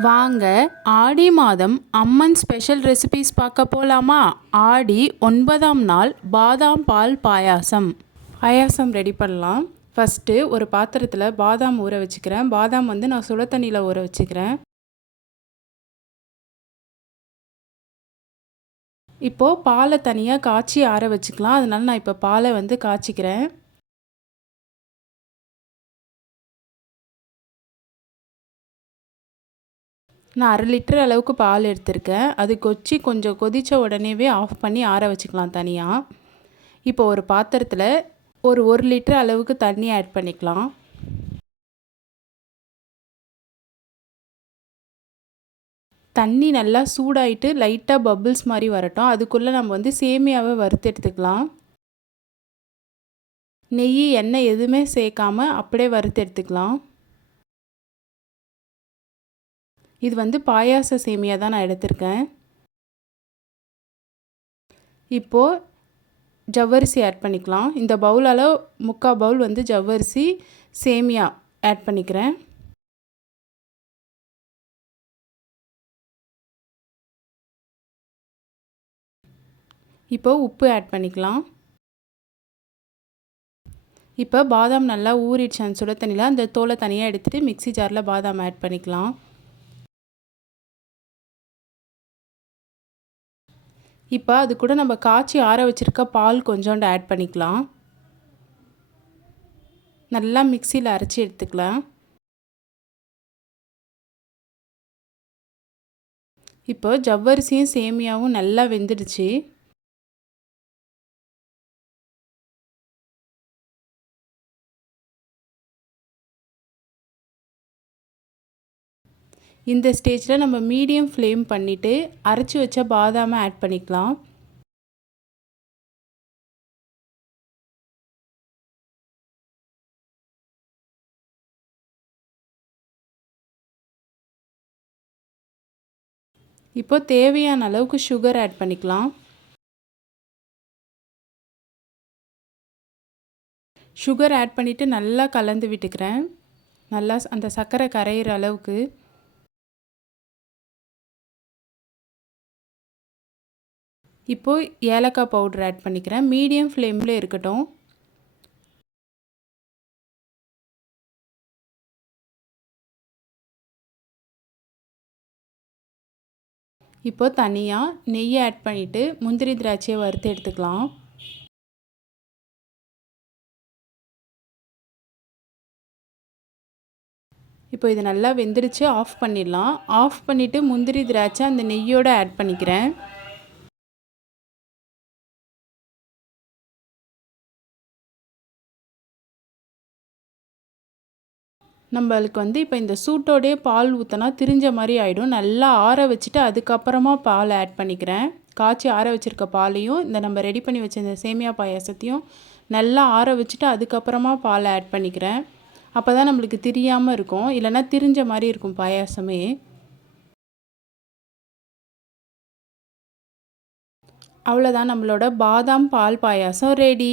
வாங்க ஆடி மாதம் அம்மன் special recipes பார்க்க போகலாமா ஆடி ஒன்பதாம் நாள் பாதாம் பால் பாயாசம். பாயாசம் ரெடி பண்ணலாம். ஃபஸ்ட்டு ஒரு பாத்திரத்தில் பாதாம் ஊற வச்சுக்கிறேன். பாதாம் வந்து நான் சுட தண்ணியில் ஊற வச்சுக்கிறேன். இப்போது பாலை தனியாக காய்ச்சி ஆற வச்சுக்கலாம். அதனால நான் இப்போ பாலை வந்து காய்ச்சிக்கிறேன். நான் அரை லிட்டர் அளவுக்கு பால் எடுத்திருக்கேன். அது கொச்சி கொஞ்சம் கொதித்த உடனேவே ஆஃப் பண்ணி ஆற வச்சுக்கலாம் தனியாக இப்போ ஒரு பாத்திரத்தில் ஒரு ஒரு லிட்டர் அளவுக்கு தண்ணி ஆட் பண்ணிக்கலாம். தண்ணி நல்லா சூடாயிட்டு லைட்டாக பபுள்ஸ் மாதிரி வரட்டும். அதுக்குள்ளே நம்ம வந்து சேமியாவை வறுத்து எடுத்துக்கலாம். நெய் எண்ணெய் எதுவுமே சேர்க்காம அப்படியே வறுத்து எடுத்துக்கலாம். இது வந்து பாயாச சேமியா தான் நான் எடுத்திருக்கேன். இப்போது ஜவ்வரிசி ஆட் பண்ணிக்கலாம். இந்த பவுலால் முக்கால் பவுல் வந்து ஜவ்வரிசி சேமியா ஆட் பண்ணிக்கிறேன். இப்போ உப்பு ஆட் பண்ணிக்கலாம். இப்போ பாதாம் நல்லா ஊறிடுச்சு. அந்த சுட தண்ணியில் அந்த தோலை தனியாக எடுத்துகிட்டு மிக்சி ஜாரில் பாதாம் ஆட் பண்ணிக்கலாம். இப்போ அது கூட நம்ம காய்ச்சி ஆற வச்சுருக்க பால் கொஞ்சோண்டு ஆட் பண்ணிக்கலாம். நல்லா மிக்சியில் அரைச்சி எடுத்துக்கலாம். இப்போ ஜவ்வரிசியும் சேமியாவும் நல்லா வெந்துடுச்சு. இந்த ஸ்டேஜில் நம்ம மீடியம் ஃப்ளேம் பண்ணிவிட்டு அரைச்சி வச்ச பாதாமை ஆட் பண்ணிக்கலாம். இப்போ தேவையான அளவுக்கு சுகர் ஆட் பண்ணிக்கலாம். சுகர் ஆட் பண்ணிவிட்டு நல்லா கலந்து விட்டுக்கிறேன். நல்லா அந்த சர்க்கரை கரையிற அளவுக்கு. இப்போது ஏலக்காய் பவுடர் ஆட் பண்ணிக்கிறேன். மீடியம் ஃப்ளேமில் இருக்கட்டும். இப்போது தனியாக நெய்யை ஆட் பண்ணிவிட்டு முந்திரி திராட்சையை வறுத்து எடுத்துக்கலாம். இப்போ இது நல்லா வெந்துருச்சு. ஆஃப் பண்ணிடலாம். ஆஃப் பண்ணிவிட்டு முந்திரி திராட்சை அந்த நெய்யோடு ஆட் பண்ணிக்கிறேன். நம்மளுக்கு வந்து இப்போ இந்த சூட்டோடே பால் ஊற்றினா திரிஞ்ச மாதிரி ஆகிடும் நல்லா ஆற வச்சுட்டு அதுக்கப்புறமா பால் ஆட் பண்ணிக்கிறேன். காய்ச்சி ஆற வச்சுருக்க பாலையும் இந்த நம்ம ரெடி பண்ணி வச்சிருந்த சேமியா பாயாசத்தையும் நல்லா ஆற வச்சுட்டு அதுக்கப்புறமா பால் ஆட் பண்ணிக்கிறேன். அப்போ தான் நம்மளுக்கு திரியாமல் இருக்கும். இல்லைனா திரிஞ்ச மாதிரி இருக்கும் பாயாசமே. அவ்வளோதான் நம்மளோட பாதாம் பால் பாயாசம் ரெடி